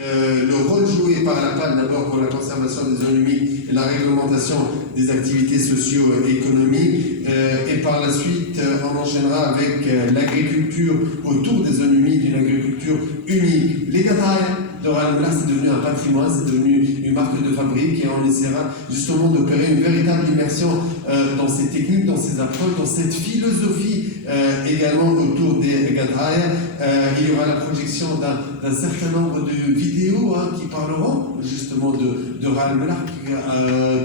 le rôle joué par la PAL d'abord pour la conservation des zones humides et la réglementation des activités socio-économiques et par la suite on enchaînera avec l'agriculture autour des zones humides, une agriculture unique. Les Gataï de Ralmlah, c'est devenu un patrimoine, c'est devenu une marque de fabrique et on essaiera justement d'opérer une véritable immersion dans ces techniques, dans ces approches, dans cette philosophie également autour des Gataï. Il y aura la projection d'un certain nombre de vidéos qui parleront justement de Ralmlah,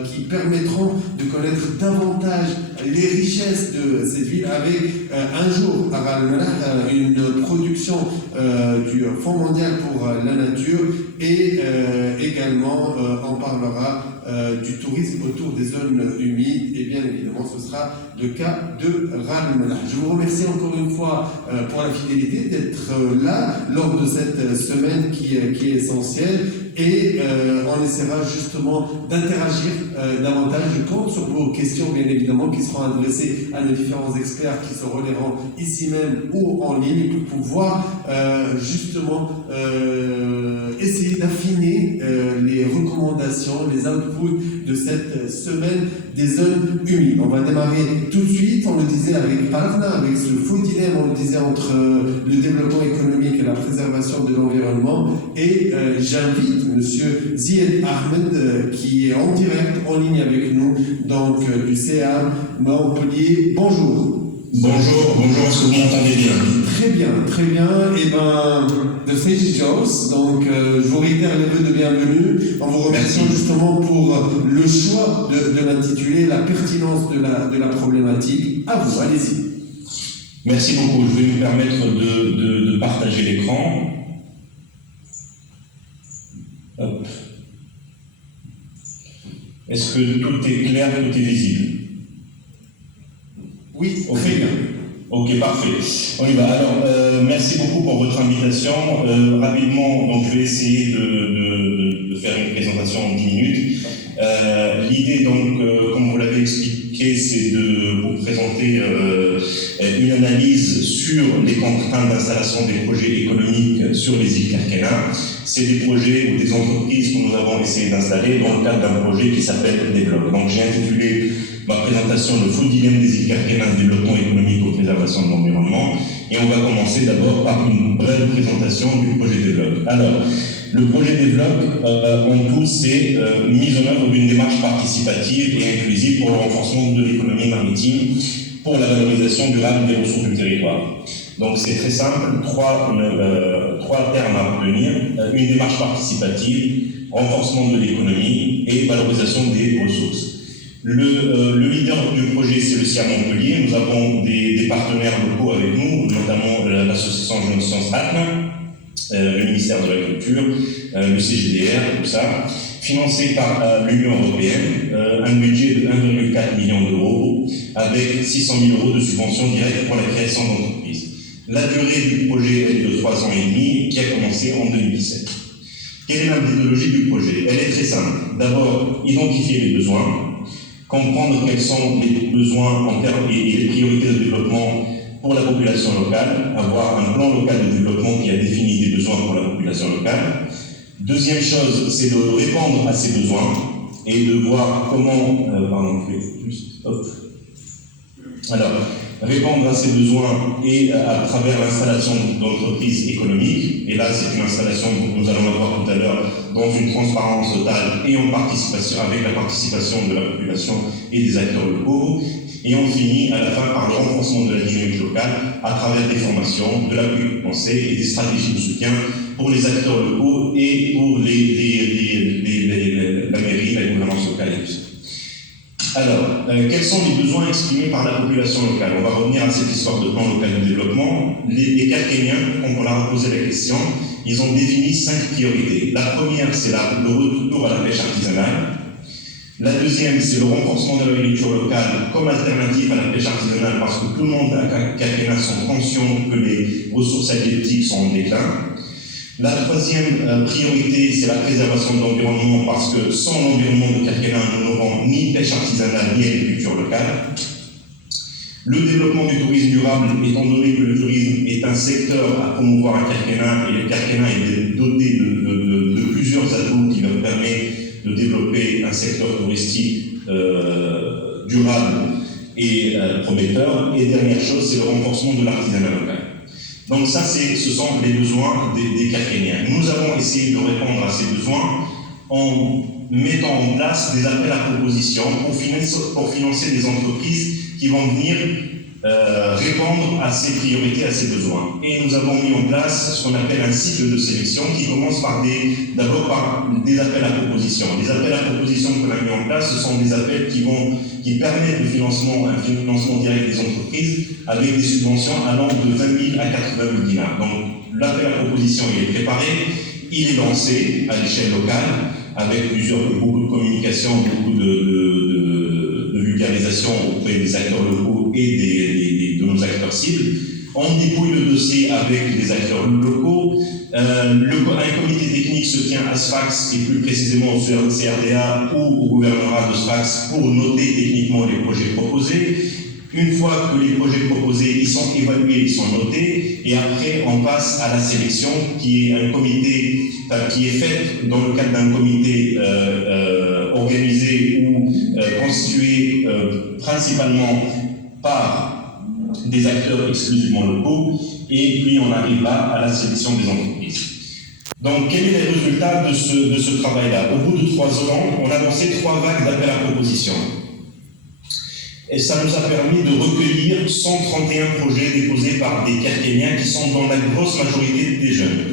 qui permettront de connaître davantage les richesses de cette ville avec un jour à Ralmlah une production du Fonds mondial pour la nature et également on parlera du tourisme autour des zones humides et bien évidemment ce sera le cas de Ralmlah. Je vous remercie encore une fois pour la fidélité d'être là lors de cette semaine qui est essentielle et on essaiera justement d'interagir davantage. Je compte sur vos questions bien évidemment qui seront adressées à nos différents experts qui se relèveront ici même ou en ligne pour pouvoir justement essayer d'affiner les recommandations, les outputs de cette semaine des zones humides. On va démarrer tout de suite, on le disait avec Parna, avec ce faux dilemme, on le disait entre le développement économique et la préservation de l'environnement. Et j'invite Monsieur Zied Ahmed qui est en direct, en ligne avec nous, donc du CA Montpellier. Bonjour. Bonjour, est-ce que vous m'entendez bien? Très bien. Et ben, the stage is yours. Donc, je vous réitère les vœux de bienvenue en vous remerciant justement pour le choix de l'intitulé, la pertinence de la problématique. À vous, allez-y. Merci beaucoup. Je vais me permettre de partager l'écran. Hop. Est-ce que tout est clair, tout est visible? Oui, ok. Très bien. Ok, parfait. On y va. Alors, merci beaucoup pour votre invitation. Rapidement, donc, je vais essayer de faire une présentation en 10 minutes. L'idée, donc, comme vous l'avez expliqué, c'est de vous présenter une analyse sur les contraintes d'installation des projets économiques sur les îles Kerkennah. C'est des projets ou des entreprises que nous avons essayé d'installer dans le cadre d'un projet qui s'appelle Développe. Donc, j'ai intitulé ma présentation le faux dilemme des îles Kerkennah, développement économique ou préservation de l'environnement. Et on va commencer d'abord par une brève présentation du projet Développe. Alors, le projet Développe, en tout, c'est mise en œuvre d'une démarche participative et inclusive pour le renforcement de l'économie maritime, pour la valorisation durable des ressources du territoire. Donc c'est très simple, trois termes à retenir, une démarche participative, renforcement de l'économie et valorisation des ressources. Le leader du projet, c'est le CIA Montpellier. Nous avons des partenaires locaux avec nous, notamment l'association Jeunes Sciences ACM, le ministère de l'Agriculture, le CGDR, tout ça, financé par l'Union européenne, un budget de 1,4 million d'euros, avec 600 000 euros de subventions directes pour la création d'entreprises. La durée du projet est de 3 ans et demi, qui a commencé en 2017. Quelle est la méthodologie du projet? Elle est très simple. D'abord, identifier les besoins, comprendre quels sont les besoins en termes et les priorités de développement pour la population locale, avoir un plan local de développement qui a défini des besoins pour la population locale. Deuxième chose, c'est de répondre à ces besoins et de voir comment... Alors, répondre à ces besoins et à travers l'installation d'entreprises économiques. Et là, c'est une installation dont nous allons avoir tout à l'heure dans une transparence totale et en participation, avec la participation de la population et des acteurs locaux. Et on finit à la fin par le renforcement de la dynamique locale à travers des formations, de l'appui pensée et des stratégies de soutien pour les acteurs locaux et pour la mairie, la gouvernance locale et tout ça. Alors, quels sont les besoins exprimés par la population locale? On va revenir à cette histoire de plan local de développement. Les Kerkéniens, quand on leur a posé la question, ils ont défini 5 priorités. La première, c'est le retour à la pêche artisanale. La deuxième, c'est le renforcement de l'agriculture locale comme alternative à la pêche artisanale, parce que tout le monde à Kerkéna sont conscients que les ressources halieutiques sont en déclin. La troisième priorité, c'est la préservation de l'environnement, parce que sans l'environnement de Kerkéna, nous n'aurons ni pêche artisanale ni agriculture locale. Le développement du tourisme durable, étant donné que le tourisme est un secteur à promouvoir à Kerkéna, et le Kerkéna est doté de touristique durable et prometteur. Et dernière chose, c'est le renforcement de l'artisanat local. Donc ça, ce sont les besoins des Carquéniens. Nous avons essayé de répondre à ces besoins en mettant en place des appels à propositions pour financer des entreprises qui vont venir répondre à ces priorités, à ces besoins. Et nous avons mis en place ce qu'on appelle un cycle de sélection qui commence d'abord par des appels à propositions. Les appels à propositions qu'on a mis en place, ce sont des appels qui permettent un financement direct des entreprises avec des subventions allant de 20 000 à 80 000 dinars. Donc l'appel à proposition il est préparé, il est lancé à l'échelle locale avec beaucoup de communication, beaucoup de vulgarisation auprès des acteurs locaux et de nos acteurs cibles. On dépouille le dossier avec les acteurs locaux. Un comité technique se tient à Sfax et plus précisément au CRDA ou au gouvernorat de Sfax pour noter techniquement les projets proposés. Une fois que les projets proposés ils sont évalués, ils sont notés, et après on passe à la sélection qui est qui est faite dans le cadre d'un comité organisé ou constitué principalement par des acteurs exclusivement locaux, et puis on arrive là à la sélection des entreprises. Donc quels sont les résultats de ce travail-là? Au bout de 3 ans, on a lancé 3 vagues d'appels à propositions. Et ça nous a permis de recueillir 131 projets déposés par des Carquéniens qui sont dans la grosse majorité des jeunes.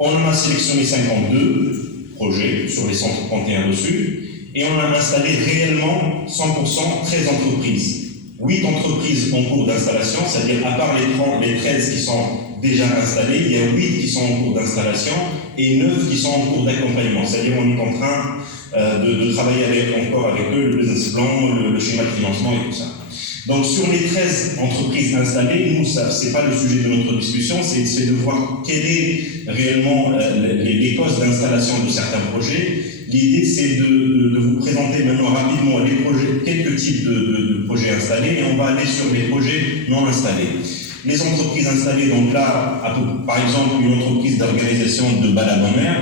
On en a sélectionné 52 projets sur les 131 reçus et on a installé réellement 100% 13 entreprises. 8 entreprises en cours d'installation, c'est-à-dire à part les 13 qui sont déjà installées, il y a 8 qui sont en cours d'installation et 9 qui sont en cours d'accompagnement. C'est-à-dire on est en train de travailler encore avec eux, le business plan, le schéma de financement et tout ça. Donc sur les 13 entreprises installées, nous, ce n'est pas le sujet de notre discussion, c'est de voir quel est réellement les causes d'installation de certains projets. L'idée, c'est de vous présenter maintenant rapidement les projets, quelques types de projets installés, et on va aller sur les projets non installés. Les entreprises installées, donc là, par exemple, une entreprise d'organisation de balade en mer,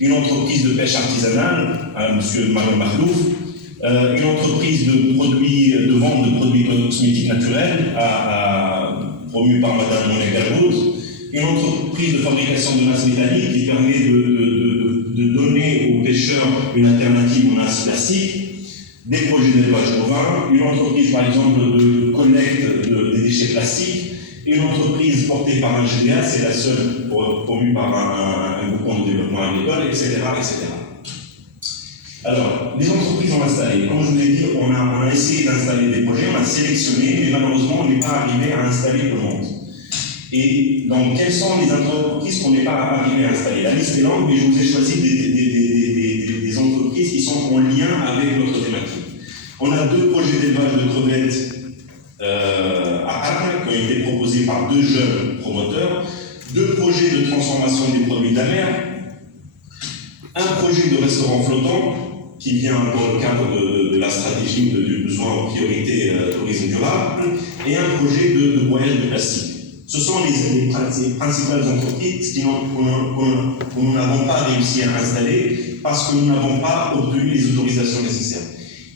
une entreprise de pêche artisanale, à M. Manuel Mahlouf, une entreprise de vente de produits cosmétiques naturels, promue par Mme Monet Garbouz, une entreprise de fabrication de masse métallique qui permet de donner aux pêcheurs une alternative aux masses plastiques, des projets d'élevage bovin, une entreprise par exemple de collecte des déchets plastiques, une entreprise portée par un GDA, c'est la seule promue par un groupement de développement agricole, etc., etc. Alors, les entreprises ont installé. Comme je vous l'ai dit, on a essayé d'installer des projets, on a sélectionné, mais malheureusement, on n'est pas arrivé à installer tout le monde. Et donc, quelles sont les entreprises qu'on n'est pas arrivé à installer? La liste est longue, mais je vous ai choisi des entreprises qui sont en lien avec notre thématique. On a 2 projets d'élevage de crevettes à Arles, qui ont été proposés par 2 jeunes promoteurs, 2 projets de transformation des produits de la mer, un projet de restaurant flottant, qui vient dans le cadre de la stratégie du besoin en priorité tourisme durable, et un projet de broyage de plastique. Ce sont les principales entreprises que nous n'avons pas réussi à installer parce que nous n'avons pas obtenu les autorisations nécessaires.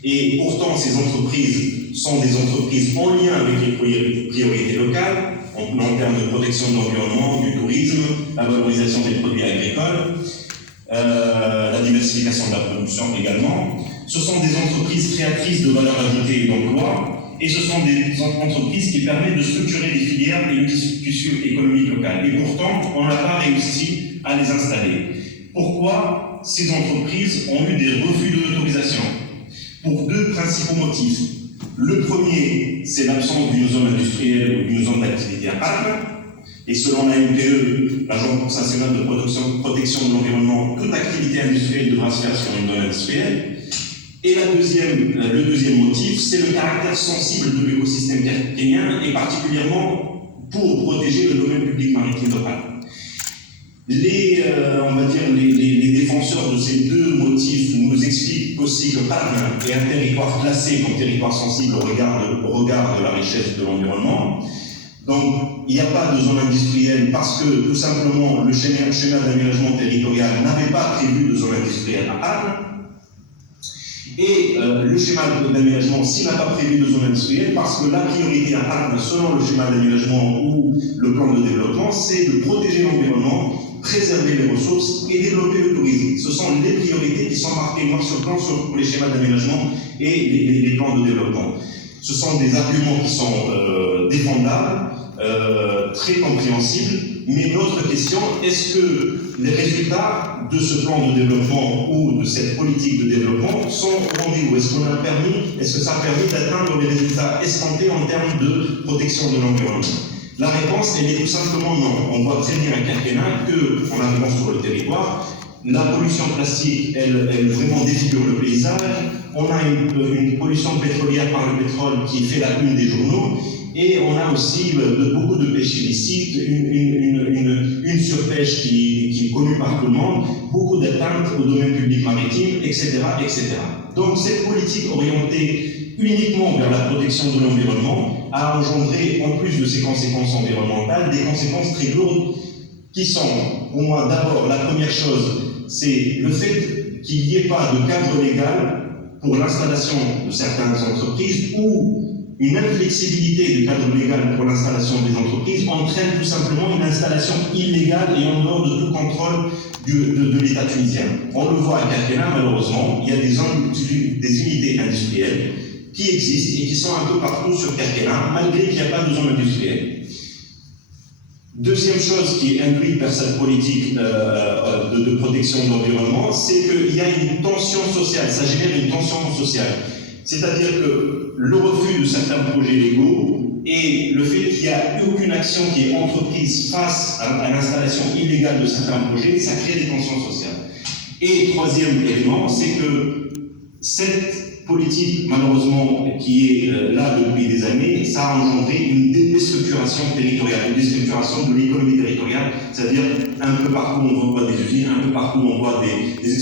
Et pourtant, ces entreprises sont des entreprises en lien avec les priorités locales, en termes de protection de l'environnement, du tourisme, la valorisation des produits agricoles, la diversification de la production également. Ce sont des entreprises créatrices de valeur ajoutée et d'emploi, et ce sont des entreprises qui permettent de structurer des filières et une tissu économique local. Et pourtant, on n'a pas réussi à les installer. Pourquoi ces entreprises ont eu des refus d'autorisation? Pour 2 principaux motifs. Le premier, c'est l'absence d'une zone industrielle ou d'une zone d'activité à Arles. Et selon la MPE, l'Agence nationale de protection de l'environnement, toute activité industrielle devra se faire sur une zone industrielle. Et le deuxième motif, c'est le caractère sensible de l'écosystème carquénien, et particulièrement pour protéger le domaine public maritime local. Les défenseurs de ces 2 motifs nous expliquent aussi que Arles est un territoire classé comme territoire sensible au regard de la richesse de l'environnement. Donc, il n'y a pas de zone industrielle parce que, tout simplement, le schéma d'aménagement territorial n'avait pas prévu de zone industrielle à Arles. Et le schéma d'aménagement, s'il n'a pas prévu de zone industrielle, parce que la priorité à atteindre selon le schéma d'aménagement ou le plan de développement, c'est de protéger l'environnement, préserver les ressources et développer le tourisme. Ce sont les priorités qui sont marquées noir sur blanc pour les schémas d'aménagement et les plans de développement. Ce sont des arguments qui sont défendables, très compréhensibles, mais notre question, est-ce que les résultats de ce plan de développement ou de cette politique de développement sont au rendez-vous? Est-ce que ça a permis d'atteindre les résultats escomptés en termes de protection de l'environnement? La réponse, elle est tout simplement non. On voit très bien à Carquena qu'en arrivant sur le territoire, la pollution plastique, elle vraiment défigure le paysage. On a une pollution pétrolière par le pétrole qui fait la une des journaux. Et on a aussi beaucoup de pêche illicite, une surpêche qui est connue par tout le monde, beaucoup d'atteintes au domaine public maritime, etc., etc. Donc cette politique orientée uniquement vers la protection de l'environnement a engendré, en plus de ces conséquences environnementales, des conséquences très lourdes qui sont, pour moi, d'abord, la première chose, c'est le fait qu'il n'y ait pas de cadre légal pour l'installation de certaines entreprises ou une inflexibilité du cadre légal pour l'installation des entreprises entraîne tout simplement une installation illégale et en dehors de tout contrôle de l'État tunisien. On le voit à Carquena, malheureusement, il y a des unités industrielles qui existent et qui sont un peu partout sur Carquena, malgré qu'il n'y a pas de zone industrielle. Deuxième chose qui est induite par cette politique de protection de l'environnement, c'est qu'il y a une tension sociale, ça génère une tension sociale. C'est-à-dire que le refus de certains projets légaux et le fait qu'il n'y a aucune action qui est entreprise face à l'installation illégale de certains projets, ça crée des tensions sociales. Et troisième élément, c'est que cette politique, malheureusement, qui est là depuis des années, ça a engendré une déstructuration territoriale, une déstructuration de l'économie territoriale, c'est-à-dire un peu partout on voit des usines, un peu partout on voit des